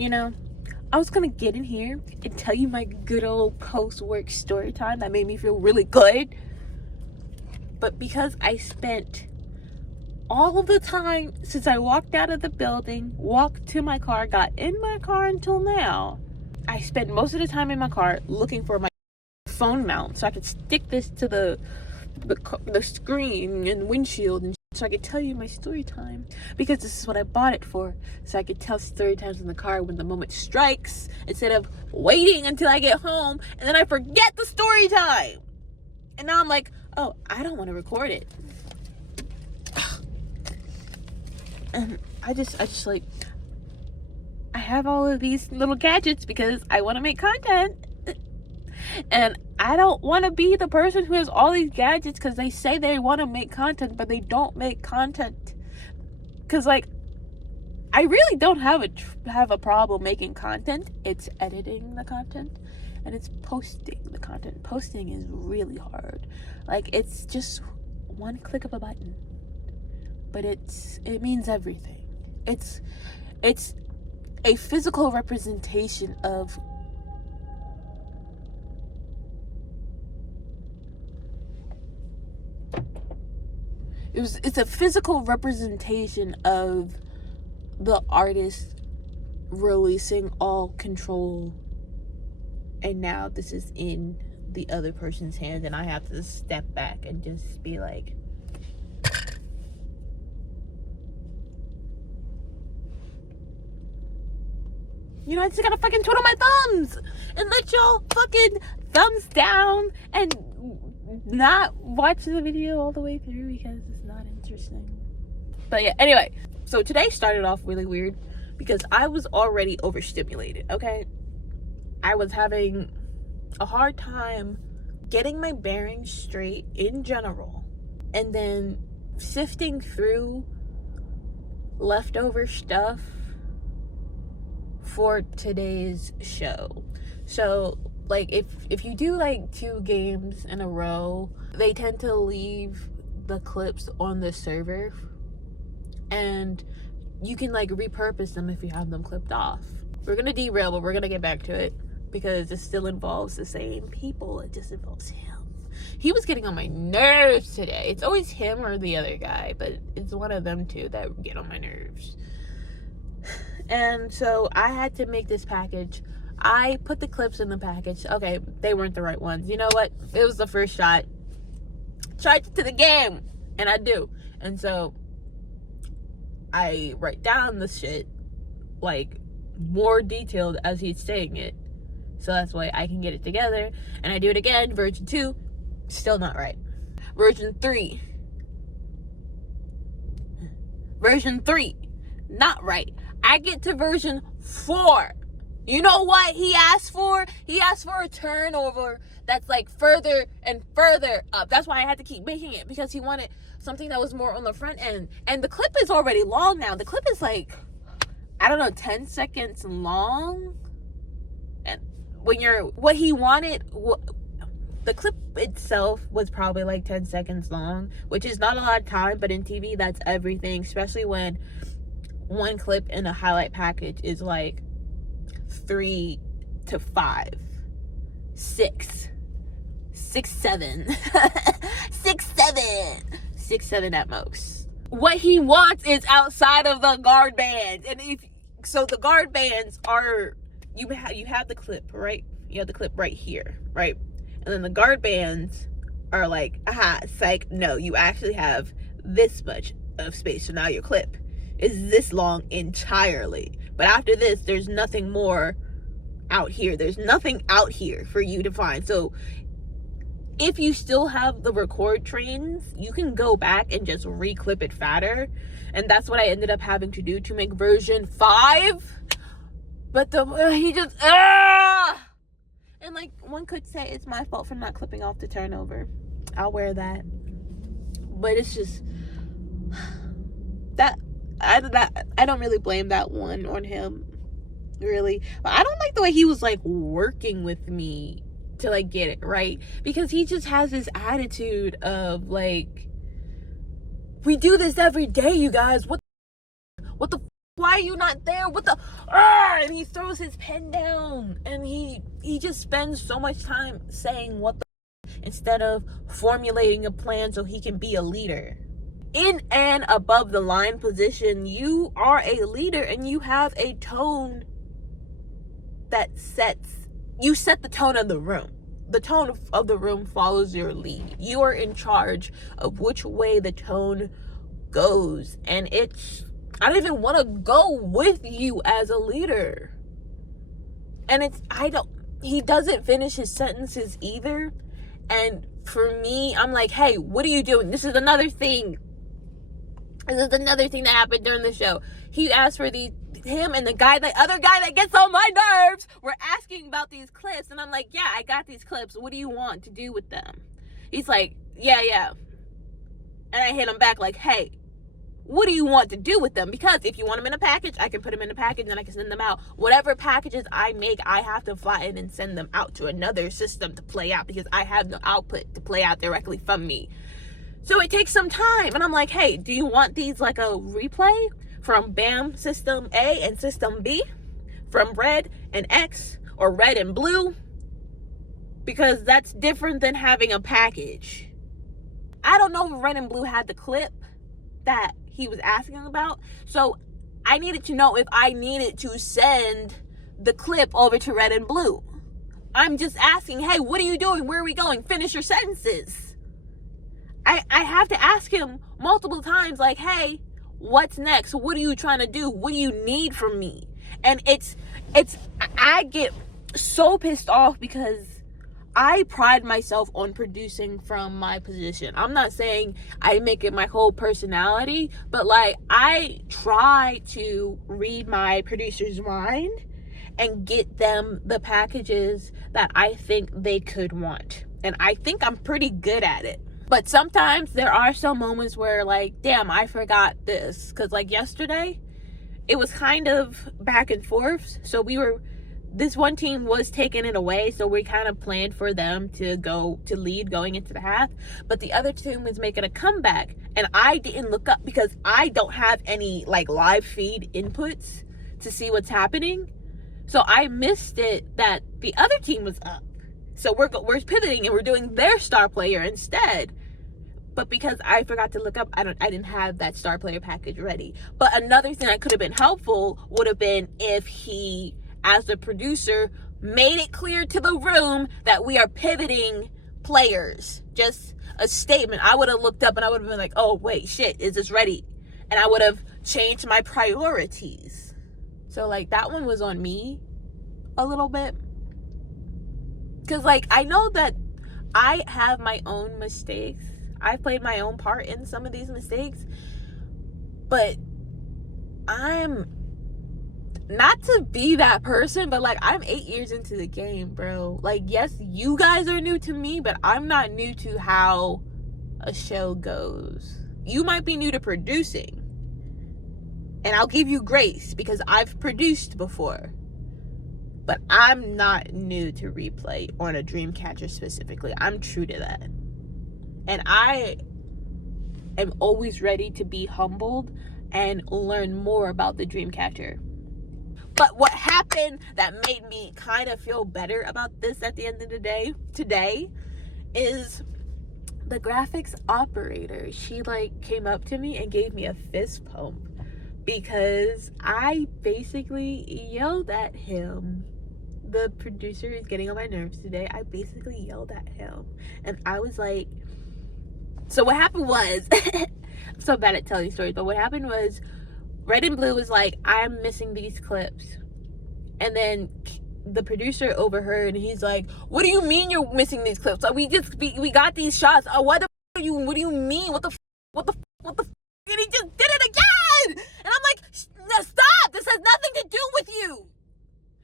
You know, I was gonna get in here and tell you my good old post-work story time that made me feel really good. But because I spent all of the time since I walked out of the building, walked to my car, got in my car until now, I spent most of the time in my car looking for my phone mount so I could stick this to the screen and windshield, and so I could tell you my story time, because this is what I bought it for, so I could tell story times in the car when the moment strikes, instead of waiting until I get home and then I forget the story time. And now I'm like, oh, I don't want to record it. And I just like, I have all of these little gadgets because I want to make content. And I don't want to be the person who has all these gadgets because they say they want to make content, but they don't make content. Because, like, I really don't have a problem making content. It's editing the content and it's posting the content. Posting is really hard. Like, it's just one click of a button, but it means everything. It's a physical representation of it's a physical representation of the artist releasing all control, and now this is in the other person's hands, and I have to step back and just be like, you know, I just gotta fucking twiddle my thumbs and let y'all fucking thumbs down and not watch the video all the way through because it's not interesting. But yeah, anyway, so today started off really weird because I was already overstimulated, okay? I was having a hard time getting my bearings straight in general, and then sifting through leftover stuff for today's show. So, like, if you do like 2 games in a row, they tend to leave the clips on the server, and you can like repurpose them if you have them clipped off. We're gonna derail, but we're gonna get back to it because it still involves the same people. It just involves him. He was getting on my nerves today. It's always him or the other guy, but it's one of them two that get on my nerves. And so I had to make this package. I put the clips in the package. Okay, they weren't the right ones. You know what? It was the first shot. Charge it to the game. And I do. And so I write down the shit, like, more detailed as he's saying it. So that's why I can get it together. And I do it again. Version 2, still not right. Version 3. Version 3, not right. I get to version 4. You know what he asked for? He asked for a turnover that's like further and further up. That's why I had to keep making it, because he wanted something that was more on the front end. And the clip is already long now. The clip is like, I don't know, 10 seconds long. And what he wanted, the clip itself was probably like 10 seconds long, which is not a lot of time, but in TV, that's everything, especially when one clip in a highlight package is like 3 to 5, 6, 7, 6, 7 at most. What he wants is outside of the guard bands, and so the guard bands are, you have the clip, right? You have the clip right here, right? And then the guard bands are like, aha, psych, no, you actually have this much of space, so now your clip is this long entirely. But after this, there's nothing more out here. There's nothing out here for you to find. So if you still have the record trains, you can go back and just reclip it fatter. And that's what I ended up having to do to make version 5. But he just, and like, one could say it's my fault for not clipping off the turnover. I'll wear that. But it's just that I don't really blame that one on him, really. But I don't like the way he was like working with me to like get it right, because he just has this attitude of like, we do this every day, you guys. What the why are you not there? What the and he throws his pen down, and he just spends so much time saying what the instead of formulating a plan so he can be a leader. In an above the line position, you are a leader, and you have a tone that you set the tone of the room. The tone of the room follows your lead. You are in charge of which way the tone goes, and I don't even want to go with you as a leader. And he doesn't finish his sentences either. And for me, I'm like, hey, what are you doing? This is another thing that happened during the show. He asked for him and the other guy that gets on my nerves were asking about these clips. And I'm like, yeah, I got these clips. What do you want to do with them? He's like, yeah. And I hit him back like, hey, what do you want to do with them? Because if you want them in a package, I can put them in a package and I can send them out. Whatever packages I make, I have to flatten and send them out to another system to play out because I have no output to play out directly from me. So it takes some time. And I'm like, hey, do you want these like a replay from BAM System A and System B? From red and X or red and blue? Because that's different than having a package. I don't know if red and blue had the clip that he was asking about. So I needed to know if I needed to send the clip over to red and blue. I'm just asking, hey, what are you doing? Where are we going? Finish your sentences. I have to ask him multiple times, like, hey, what's next? What are you trying to do? What do you need from me? And I get so pissed off because I pride myself on producing from my position. I'm not saying I make it my whole personality, but like I try to read my producer's mind and get them the packages that I think they could want. And I think I'm pretty good at it. But sometimes there are some moments where like, damn, I forgot this. Because like yesterday, it was kind of back and forth. So this one team was taking it away. So we kind of planned for them to go to lead going into the half. But the other team was making a comeback. And I didn't look up because I don't have any like live feed inputs to see what's happening. So I missed it that the other team was up. So we're pivoting and we're doing their star player instead. But because I forgot to look up, I didn't have that star player package ready. But another thing that could have been helpful would have been if he, as the producer, made it clear to the room that we are pivoting players. Just a statement. I would have looked up and I would have been like, oh, wait, shit, is this ready? And I would have changed my priorities. So, like, that one was on me a little bit. Because, like, I know that I have my own mistakes. I've played my own part in some of these mistakes. But I'm not to be that person, but like I'm 8 years into the game, bro. Like, yes, you guys are new to me, but I'm not new to how a show goes. You might be new to producing. And I'll give you grace because I've produced before. But I'm not new to replay on a Dreamcatcher specifically. I'm true to that. And I am always ready to be humbled and learn more about the Dreamcatcher. But what happened that made me kind of feel better about this at the end of the day today is the graphics operator. She like came up to me and gave me a fist pump because I basically yelled at him. The producer is getting on my nerves today. I basically yelled at him and I was like, so what happened was, I'm so bad at telling stories, but what happened was Red and Blue was like, I'm missing these clips. And then the producer overheard and he's like, what do you mean you're missing these clips? Like, we got these shots. What do you mean? What the and he just did it again. And I'm like, stop. This has nothing to do with you.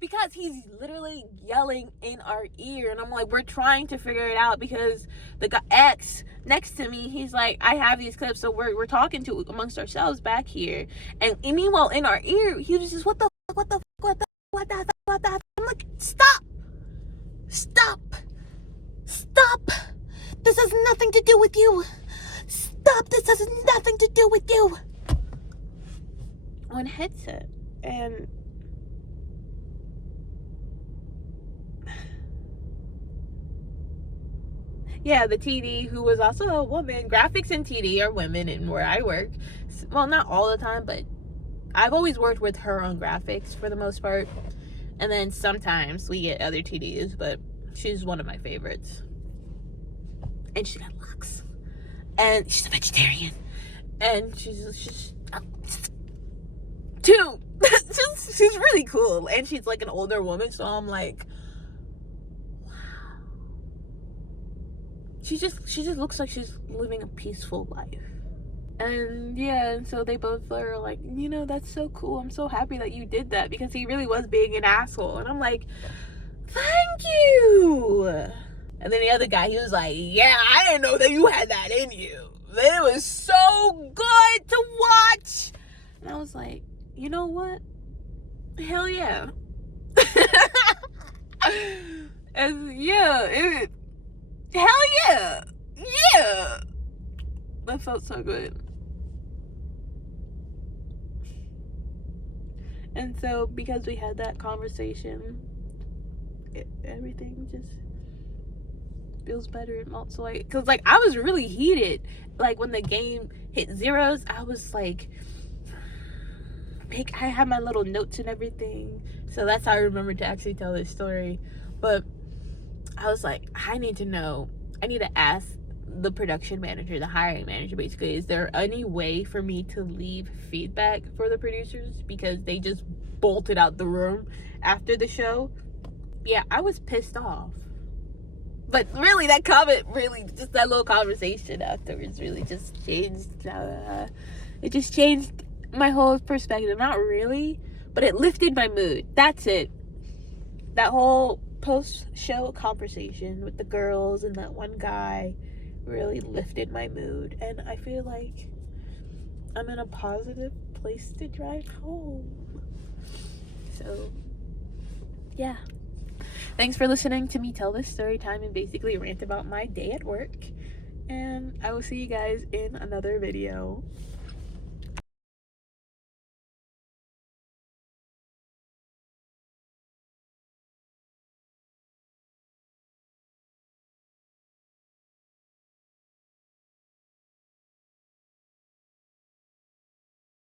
Because he's literally yelling in our ear. And I'm like, we're trying to figure it out because the guy X next to me, he's like, I have these clips. So we're talking to amongst ourselves back here. And meanwhile, in our ear, he was just, what the. I'm like, stop. This has nothing to do with you. Stop. This has nothing to do with you. On headset. And Yeah, the TD, who was also a woman. Graphics and TD are women in where I work. Well, not all the time, but I've always worked with her on graphics for the most part. And then sometimes we get other TDs, but she's one of my favorites. And she's got locks. And she's a vegetarian. And she's dude, she's really cool. And she's like an older woman, so I'm like, wow. She just looks like she's living a peaceful life. And yeah, and so they both are like, you know, that's so cool. I'm so happy that you did that, because he really was being an asshole. And I'm like, thank you. And then the other guy, he was like, yeah, I didn't know that you had that in you. It was so good to watch. And I was like, you know what? Hell yeah. And yeah, hell yeah. Yeah. That felt so good. And so because we had that conversation, everything just feels better and melts away. Because like I was really heated. Like when the game hit zeros, I was like, I had my little notes and everything. So that's how I remember to actually tell this story. But I was like, I need to ask the production manager, the hiring manager basically, is there any way for me to leave feedback for the producers, because they just bolted out the room after the show. Yeah, I was pissed off. But really, that comment, just that little conversation afterwards really just changed, it just changed my whole perspective. Not really, but it lifted my mood. That's it. That whole post-show conversation with the girls and that one guy really lifted my mood, and I feel like I'm in a positive place to drive home. So yeah, thanks for listening to me tell this story time and basically rant about my day at work, and I will see you guys in another video.